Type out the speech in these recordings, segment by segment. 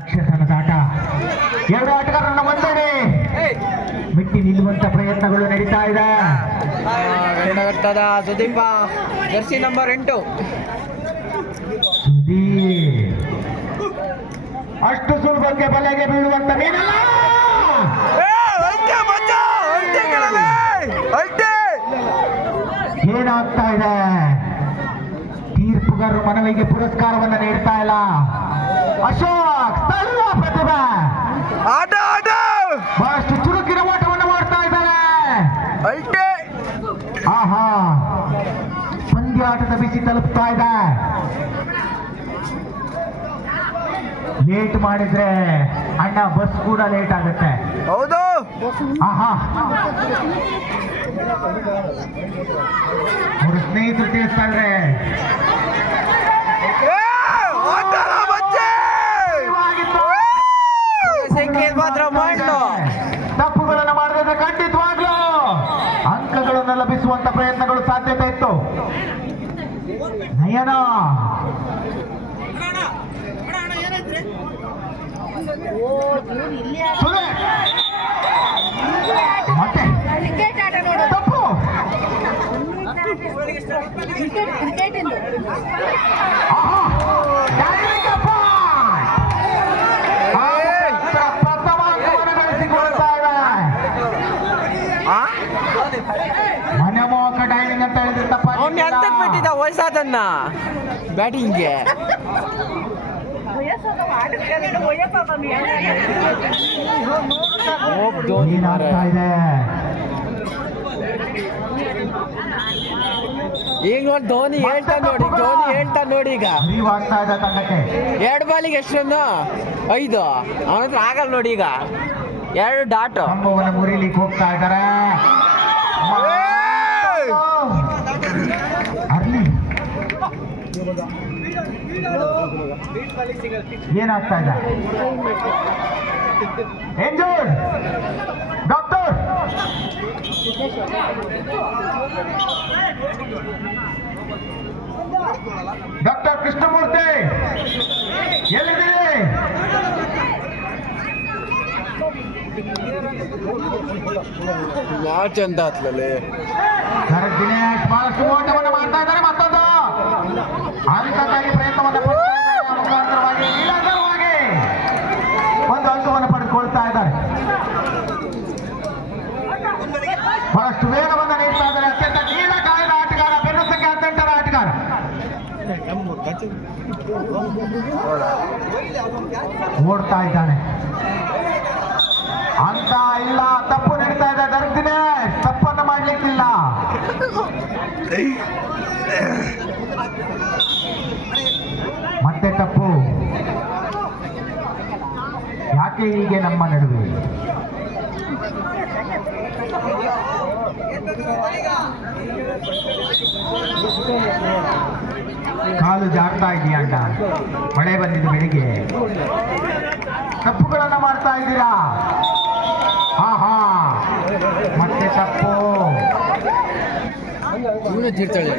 ಆಟ ಎರಡು ಆಟಗಾರರನ್ನ ಮುಂದೆ ಬಿಟ್ಟು ನಿಲ್ಲುವಂತ ಪ್ರಯತ್ನಗಳು ನಡೀತಾ ಇದೆ. ಸುದೀಪ ಜರ್ಸಿ ನಂಬರ್ 8 ಅಷ್ಟು ಸುಲಭಕ್ಕೆ ಬಲೆಗೆ ಬೀಳುವಂತ ಮೀನಲ್ಲ. ಏನಾಗ್ತಾ ಇದೆ? ತೀರ್ಪುಗಾರರು ಮನವಿಗೆ ಪುರಸ್ಕಾರವನ್ನು ನೀಡ್ತಾ ಇಲ್ಲ. ಅಶೋಕ್ ಸ್ಥಳೀಯ ಪ್ರತಿಭೆ ಬಹಳಷ್ಟು ಚುರುಕಿನ ಓಟವನ್ನು ಮಾಡ್ತಾ ಇದ್ದಾರೆ. ಆಹಾ, ಪಂದ್ಯಾಟದ ಬಿಸಿ ತಲುಪ್ತಾ ಇದೆ. ಲೇಟ್ ಮಾಡಿದ್ರೆ ಅಣ್ಣ ಬಸ್ ಕೂಡ ಲೇಟ್ ಆಗುತ್ತೆ. ಹೌದು. ಆಹಾ, ಅವ್ರ ಸ್ನೇಹಿತರು ತಿಳಿಸ್ತಾ ಇದ್ರೆ ತಪ್ಪುಗಳನ್ನು ಮಾಡಿದ್ರೆ ಖಂಡಿತವಾಗ್ಲೂ ಅಂಕಗಳನ್ನು ಲಭಿಸುವಂತ ಪ್ರಯತ್ನಗಳು ಸಾಧ್ಯತೆ ಇತ್ತು. ನಯನ ಮತ್ತೆ ತಪ್ಪು. ಮನೆಮೋಕ ಡೈನಿಂಗ್ ಅಂತ ಹೇಳಿದ್ರೆ ಎಂತಕ್ ಬಿಟ್ಟಿದ್ದ ವಯಸ್ಸಾದನ್ನ ಬ್ಯಾಟಿಂಗ್ಗೆ. ಏನಾಗ್ತಾ ಇದೆ? ಈಗ ನೋಡಿ ಧೋನಿ ಹೇಳ್ತಾ ನೋಡಿ ಈಗ ಆಗ್ತಾ ಇದೆ ತಂಡಕ್ಕೆ. 2 ಬಾಲಿಗೆ ಎಷ್ಟೊಂದು 5 ಅವನ ಹತ್ರ ಆಗಲ್ಲ ನೋಡಿ. ಈಗ 2 ಡಾಟ್ ಕಂಬವನ್ನು ಮುರಿಲಿಕ್ಕೆ ಹೋಗ್ತಾ ಇದ್ದಾರೆ. ಅರ್ಲಿ ಏನಾಗ್ತಾ ಇದೆ? ಎಂಜೋರ್ಡ್ ಡಾಕ್ಟರ್ ಕೃಷ್ಣಮೂರ್ತಿ ಎಲ್ಲಿದ್ದೀರಿ? ಮ್ಯಾಚ್ ಅಂತ ಆತ್ಲಲ್ಲಿ ದಿನೇಶ್ ಬಹಳಷ್ಟು ಓಟವನ್ನು ಮಾಡ್ತಾ ಇದ್ದಾರೆ. ಮತ್ತೊಂದು ಅಂಕಕ್ಕಾಗಿ ಪ್ರಯತ್ನವನ್ನು ಪಡ್ತಾ ಇದ್ದಾರೆ. ಮುಖಾಂತರವಾಗಿ ನಿರಂತರವಾಗಿ ಒಂದು ಅಂಕವನ್ನು ಪಡೆದುಕೊಳ್ತಾ ಇದ್ದಾರೆ. ಬಹಳಷ್ಟು ವೇಗವನ್ನು ನೀಡ್ತಾ ಇದ್ದಾರೆ. ಅತ್ಯಂತ ನೀಳಕಾಯದ ಆಟಗಾರ, ಬೆನ್ನು ಸಂಖ್ಯೆ 18ರ ಆಟಗಾರ ಓಡ್ತಾ ಇದ್ದಾನೆ. ಅಂತ ಇಲ್ಲ, ತಪ್ಪು ನಡೀತಾ ಇದೆ. ದರ್ದಿನೇ ತಪ್ಪನ್ನು ಮಾಡ್ಲಿಕ್ಕಿಲ್ಲ. ಮತ್ತೆ ತಪ್ಪು. ಯಾಕೆ ಹೀಗೆ ನಮ್ಮ ನಡುವೆ? ಕಾಲು ಜಾಗ್ತಾ ಇದೆಯಾ ಅಣ್ಣ? ಮಳೆ ಬಂದಿದ್ದು ಬೆಳಿಗ್ಗೆ. ತಪ್ಪುಗಳನ್ನ ಮಾಡ್ತಾ ಇದ್ದೀರಾ. ಆಹಾ, ಮತ್ತೆ ತಪ್ಪು. ತೀರ್ಥಳ್ಳಿ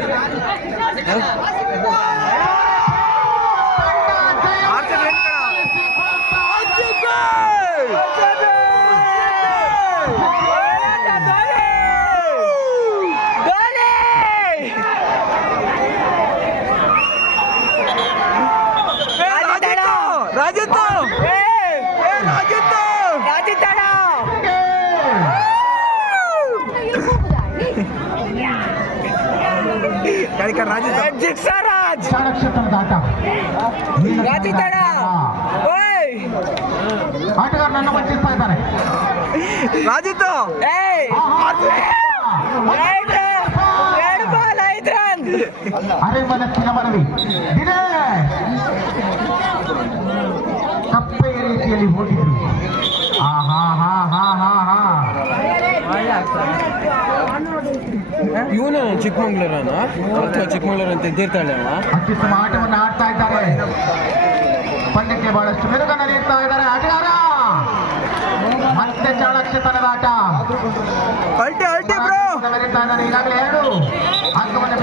ಆಟಗಾರನನ್ನ ವಂಚಿಸ್ತಾ ಇದ್ದಾರೆ. ರಾಜಿತ್ತು ಅರೆ ಮನಸ್ಸಿನ ಮನವಿ. ಕಪ್ಪೆಯ ರೀತಿಯಲ್ಲಿ ಹೋಗಿದ್ರು. ಇವನು ಚಿಕ್ಕಮಂಗ್ಳೂರನ ಚಿಕ್ಕಮಂಗ್ಳೂರು ಅಂತ ತೀರ್ಥಹಳ್ಳಿ ಅತ್ಯುತ್ತಮ ಆಟವನ್ನು ಆಡ್ತಾ ಇದ್ದಾರೆ. ಪಂದ್ಯಕ್ಕೆ ಬಹಳಷ್ಟು ಮೆರುಗನ್ನು ನೀಡ್ತಾ ಇದ್ದಾರೆ ಆಟಗಾರ. ಮತ್ತೆ ಚಾಣಾಕ್ಷತನದ ಆಟ. ಈಗಾಗಲೇ 2 ಅಂಕವನ್ನು